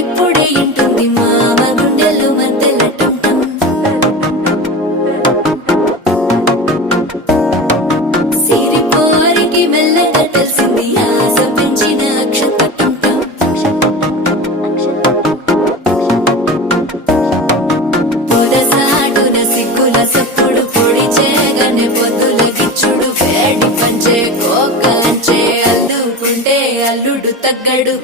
ఇప్పుడిప్పుడే ఇంటుంది మామ గుండెల్లో మధ్యల టం సిరిపోరికి మెల్లగా తెలిసింది ఆశ పెంచిన అక్షతటం పొదసాటున సిగ్గుల సప్పుడు పొడి చేయగానే పొద్దుల గిచ్చుడు వేడి పంచే కోకలంచే అల్లుకుంటే అల్లుడు తగ్గడు